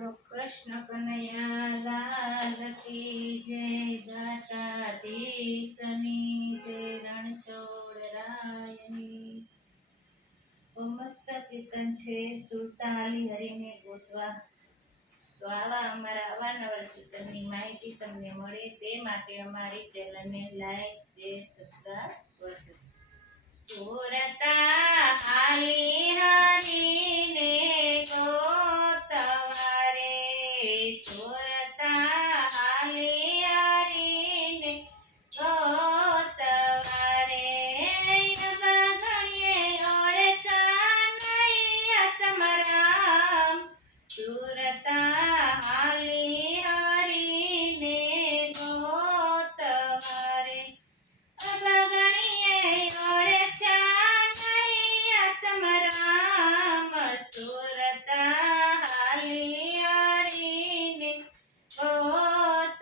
કૃષ્ણ કનૈયા લાલ કી જય દ્વારકાધીશની જય રણછોડ રાયની મસ્ત કીર્તન છે સુરતાલી હરિને ગોતવા તો આવા અમારા અવારનવાર કીર્તનની માહિતી તમને મળે તે માટે અમારી ચેનલને લાઈક શેર સબસ્ક્રાઇબ કરજો સુરતા હાલી હરિને ગોતવારે સુરતા હાલી હરિને ગોતવારે ગણીએ ઓળખા નહીં તમારા સુરતા હાલી હરિને ગોતવારે ગણીએ ઓળખા નહીં તમારા સુરતા હાલી હરિને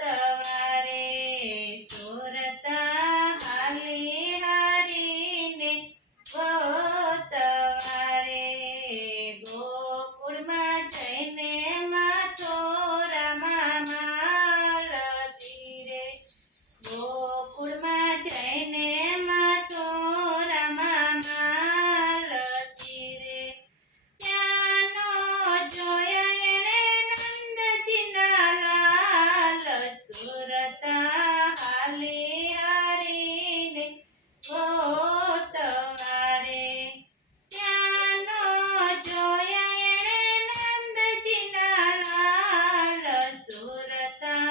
ગોતવારે સુરતા હાલી હરિને ગોતવારે ગોકુળમાં જઈને મથુરામાં માલતી રે ગોકુળમાં જઈને મથુરામાં માલતી રે ત્યાંનો જોયો એણે નંદજીના લાલ સુરતા હાલી હરિને ગોતવારે ત્યાંનો જોયો એણે નંદજીના લાલ સુરતા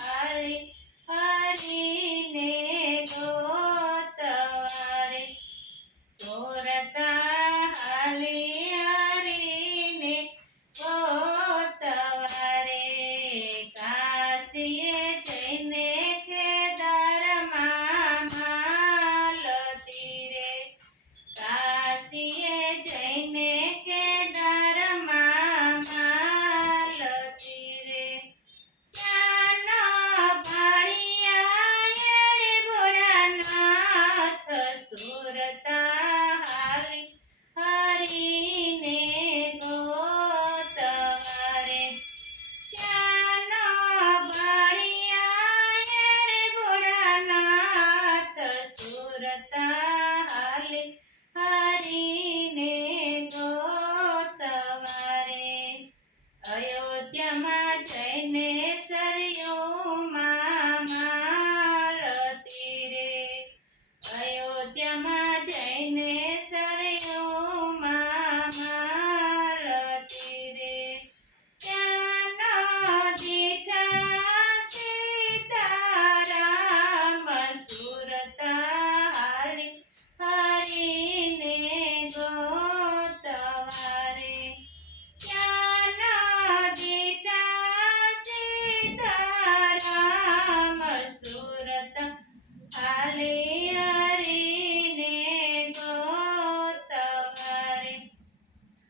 હાલી હરિને ગોતવારે સુરતા હાલી હરિને ગોતવારે કાશીએ જઈને કેદારમાં માલતી રે કાશીએ જઈને કેદારમાં માલતી રે ત્યાંનો ભાળિયા એણે ભોળાનાથ સુરતા હાલી હરિને ગોતવારે ત્યાંનો ભાળિયા એણે ભોળાનાથ સુરતા હાલી હરિને ગોતવારે અયોધ્યામાં જઈને સરયુમાં માલતી રે અયોધ્યામાં જઈને સરયુમાં માલતી રે ત્યાંનો દીઠા સીતારામ સુરતા હાલી હરિને ગોતવારે ત્યાંનો દીઠા સીતારામ સુરતા હાલી હરિને ગોતવારે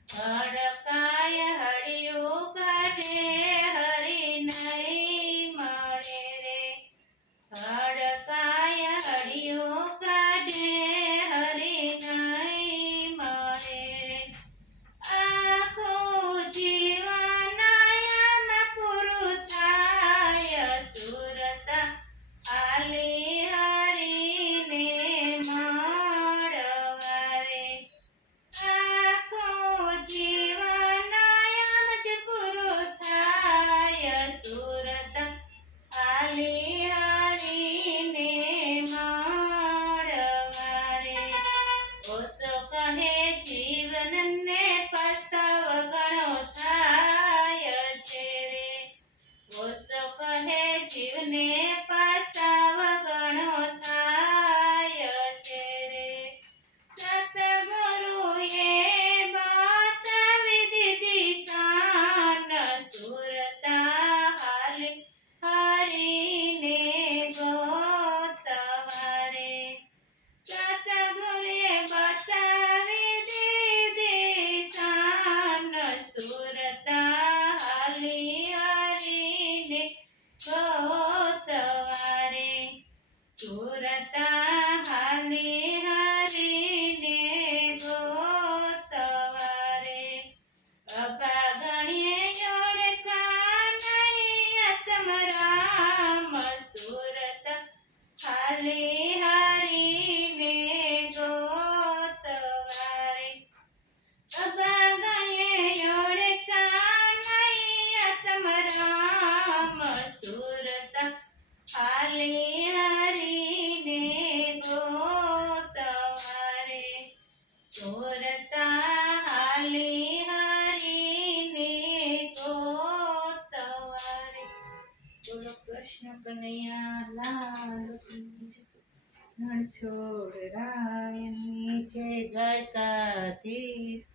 હડકાય હળિયું કાઢે હરિ નહીં મળે રે હડકાય હળિયું કાઢે હરિ નહીં મળે રે આખું જીવન આમ પૂરું થાય સુરતા હાલી હરિને કૃષ્ણ કનૈયા લાલ કી જય. રણછોડ રાયની જય દ્વારકાધીશ.